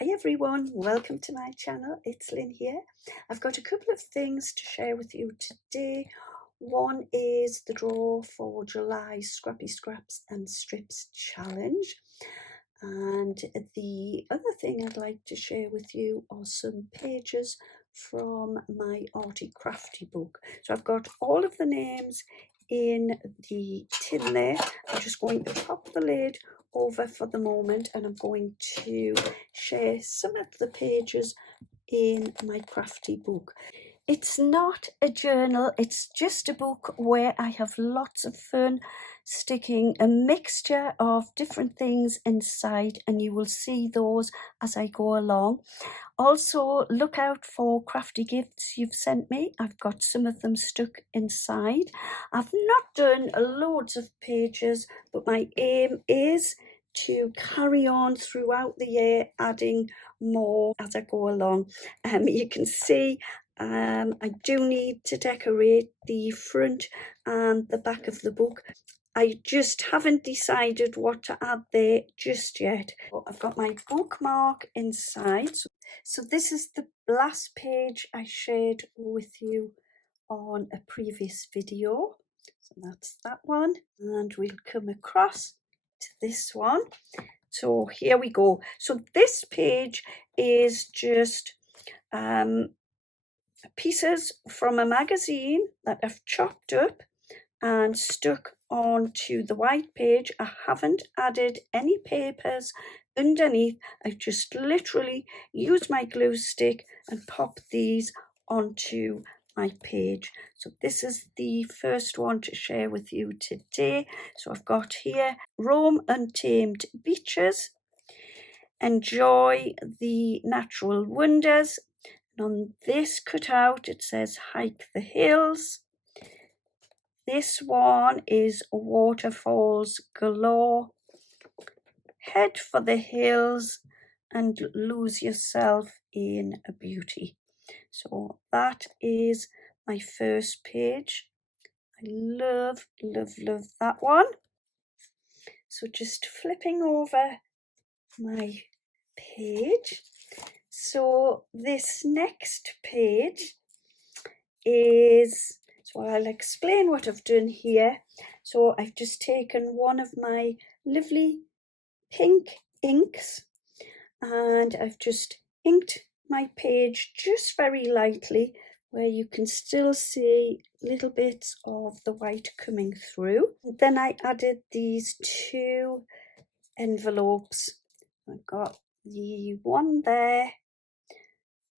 Hi everyone, welcome to my channel. It's Lynn here. I've got a couple of things to share with you today. One is the draw for July's Scrappy Scraps and Strips challenge. And the other thing I'd like to share with you are some pages from my Arty Crafty book. So I've got all of the names in the tin there. I'm just going to pop the lid over for the moment, and I'm going to share some of the pages in my crafty book. It's not a journal, it's just a book where I have lots of fun sticking a mixture of different things inside, and you will see those as I go along. Also, look out for crafty gifts you've sent me. I've got some of them stuck inside. I've not done loads of pages, but my aim is to carry on throughout the year, adding more as I go along. You can see I do need to decorate the front and the back of the book. I just haven't decided what to add there just yet. I've got my bookmark inside. So this is the last page I shared with you on a previous video. So that's that one. And we'll come across to this one. So here we go. So this page is just pieces from a magazine that I've chopped up and stuck onto the white page. I haven't added any papers underneath. I've just literally used my glue stick and popped these onto my page. So this is the first one to share with you today. So I've got here Roam Untamed Beaches, Enjoy the Natural Wonders. And on this cutout it says Hike the Hills. This one is Waterfalls Galore. Head for the hills and lose yourself in a beauty. So that is my first page. I love, love, love that one. So just flipping over my page. So this next page is, so I'll explain what I've done here. So I've just taken one of my lovely pink inks and I've just inked my page just very lightly, where you can still see little bits of the white coming through. And then I added these two envelopes. I've got the one there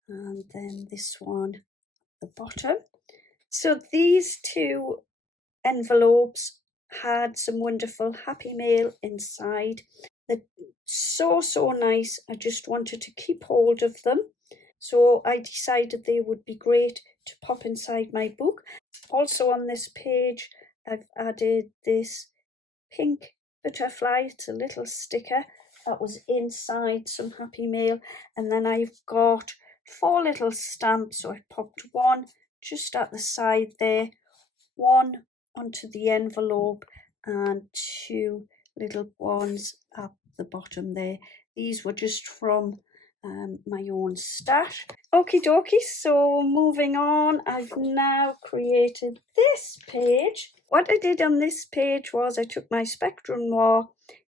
and then this one at the bottom. So these two envelopes had some wonderful Happy Mail inside. They're so nice. I just wanted to keep hold of them. So I decided they would be great to pop inside my book. Also on this page, I've added this pink butterfly. It's a little sticker that was inside some Happy Mail. And then I've got 4 little stamps. So I popped one just at the side there, one onto the envelope, and 2 little ones at the bottom there. These were just from my own stash. Okie dokie, so moving on, I've now created this page. What I did on this page was I took my Spectrum Noir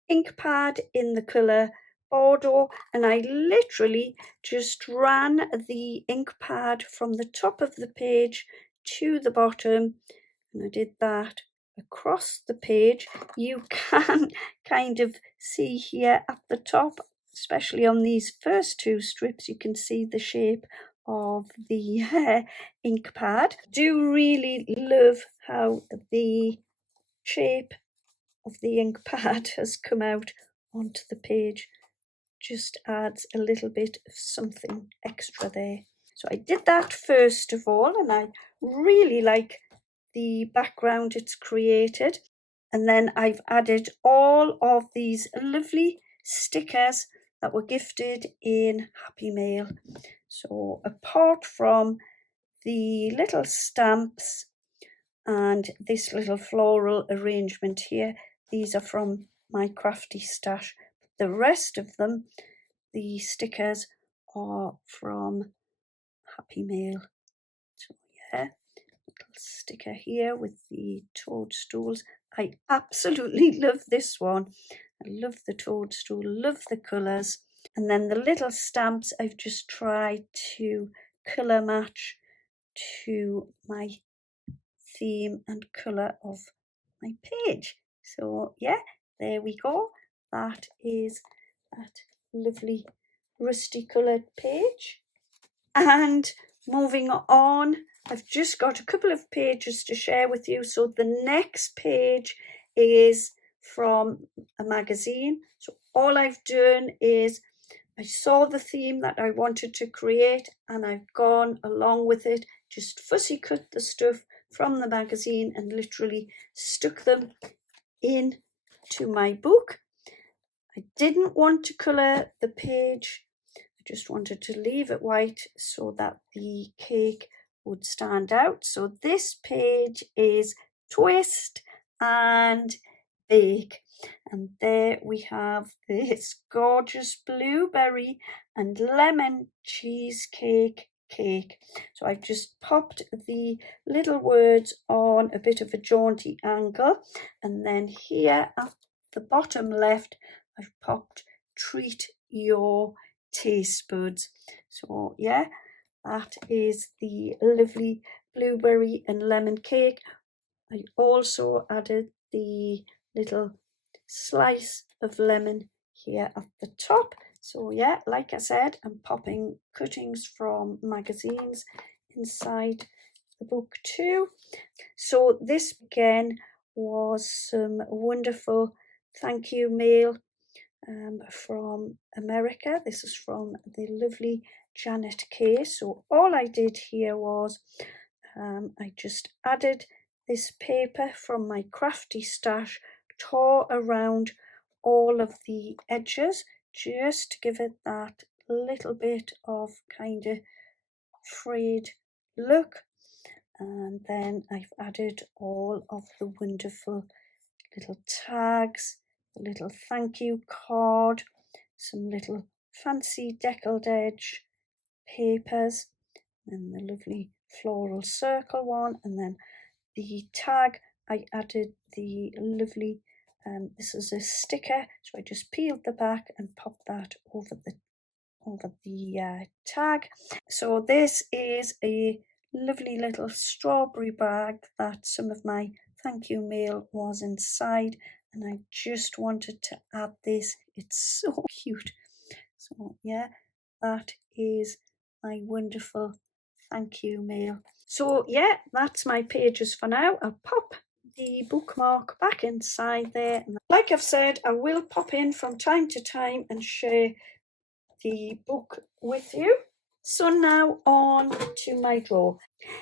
ink pad in the colour Bordeaux, and I literally just ran the ink pad from the top of the page to the bottom, and I did that across the page. You can kind of see here at the top, especially on these first 2 strips, you can see the shape of the ink pad. Do really love how the shape of the ink pad has come out onto the page. Just adds a little bit of something extra there. So I did that first of all, and I really like the background it's created. And then I've added all of these lovely stickers that were gifted in Happy Mail. So apart from the little stamps and this little floral arrangement here, these are from my crafty stash. The rest of them, the stickers are from Happy Mail. So yeah, little sticker here with the toadstools. I absolutely love this one. I love the toadstool, love the colours. And then the little stamps I've just tried to colour match to my theme and colour of my page. So yeah, there we go. That is that lovely rusty coloured page. And moving on, I've just got a couple of pages to share with you. So the next page is from a magazine. So all I've done is I saw the theme that I wanted to create and I've gone along with it, just fussy cut the stuff from the magazine and literally stuck them in to my book. I didn't want to colour the page. I just wanted to leave it white so that the cake would stand out. So this page is twist and bake. And there we have this gorgeous blueberry and lemon cheesecake cake. So I've just popped the little words on a bit of a jaunty angle, and then here at the bottom left I've popped treat your taste buds. So yeah, that is the lovely blueberry and lemon cake. I also added the little slice of lemon here at the top. So yeah, like I said, I'm popping cuttings from magazines inside the book too. So this again was some wonderful thank you mail from America. This is from the lovely Janet K. So all I did here was I just added this paper from my Crafty stash, tore around all of the edges just to give it that little bit of kind of frayed look. And then I've added all of the wonderful little tags, the little thank you card, some little fancy deckled edge papers, and the lovely floral circle one, and then the tag I added the lovely this is a sticker, so I just peeled the back and popped that over the tag. So this is a lovely little strawberry bag that some of my thank you mail was inside, and I just wanted to add this. It's so cute. So yeah, that is my wonderful thank you mail. So yeah, that's my pages for now. I'll pop the bookmark back inside there. Like I've said, I will pop in from time to time and share the book with you. So now on to my draw.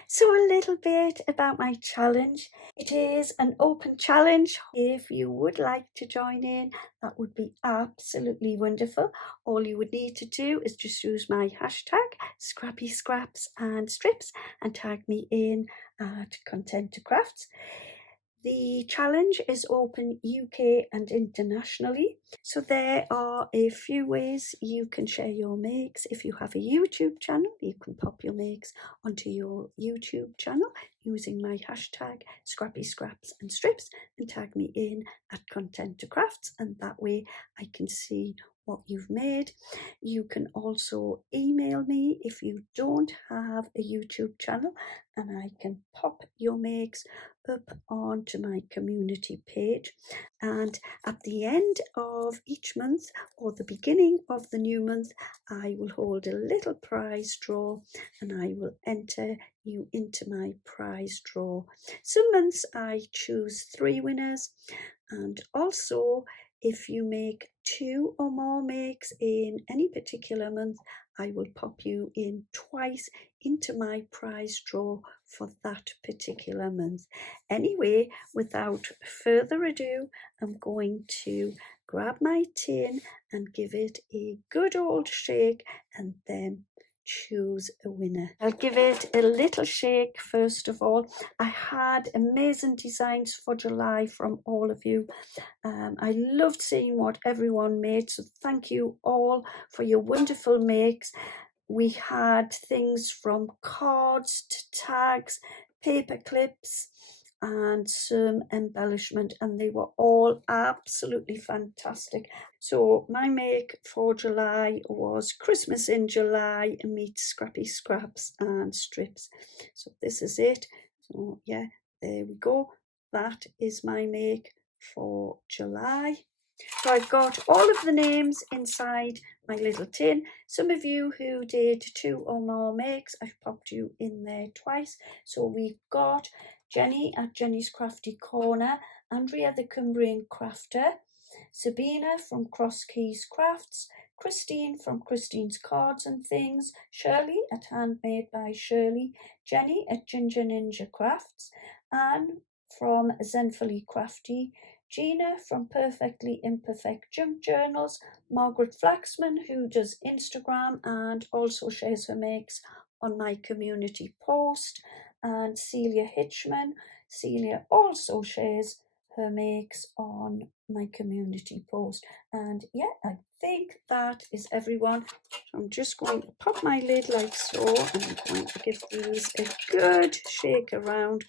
So a little bit about my challenge. It is an open challenge. If you would like to join in, that would be absolutely wonderful. All you would need to do is just use my hashtag Scrappy Scraps and Strips and tag me in at Content to Crafts. The challenge is open UK and internationally. So there are a few ways you can share your makes. If you have a YouTube channel, you can pop your makes onto your YouTube channel using my hashtag Scrappy Scraps and Strips and tag me in at Content to Crafts, and that way I can see what you've made. You can also email me if you don't have a YouTube channel, and I can pop your makes up onto my community page. And at the end of each month or the beginning of the new month, I will hold a little prize draw and I will enter you into my prize draw. Some months I choose 3 winners, and also if you make 2 or more makes in any particular month, I will pop you in twice into my prize draw for that particular month. Anyway, without further ado, I'm going to grab my tin and give it a good old shake and then choose a winner. I'll give it a little shake first of all. I had amazing designs for July from all of you. I loved seeing what everyone made, so thank you all for your wonderful makes. We had things from cards to tags, paper clips, and some embellishment, and they were all absolutely fantastic. So my make for July was Christmas in July meets Scrappy Scraps and Strips. So this is it. So yeah, there we go. That is my make for July. So I've got all of the names inside my little tin. Some of you who did 2 or more makes, I've popped you in there twice. So we've got Jenny at Jenny's Crafty Corner, Andrea the Cumbrian Crafter, Sabina from Cross Keys Crafts, Christine from Christine's Cards and Things, Shirley at Handmade by Shirley, Jenny at Ginger Ninja Crafts, Anne from Zenfully Crafty, Gina from Perfectly Imperfect Junk Journals, Margaret Flaxman, who does Instagram and also shares her makes on my community post, and Celia Hitchman. Celia also shares her makes on my community post. And yeah, I think that is everyone. So I'm just going to pop my lid like so, and I'm going to give these a good shake around.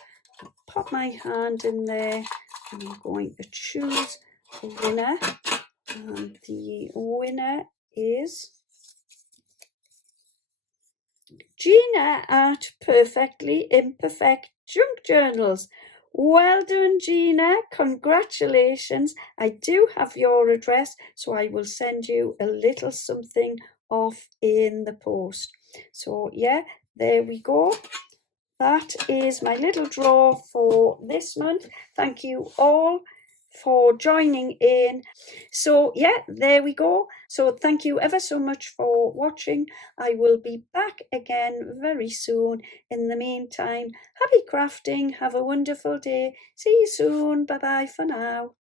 Pop my hand in there, and I'm going to choose a winner, and the winner is Gina at Perfectly Imperfect Junk Journals. Well done, Gina. Congratulations. I do have your address, so I will send you a little something off in the post. So yeah, there we go. That is my little draw for this month. Thank you all for joining in. So yeah, there we go. So thank you ever so much for watching. I will be back again very soon. In the meantime, happy crafting. Have a wonderful day. See you soon. Bye bye for now.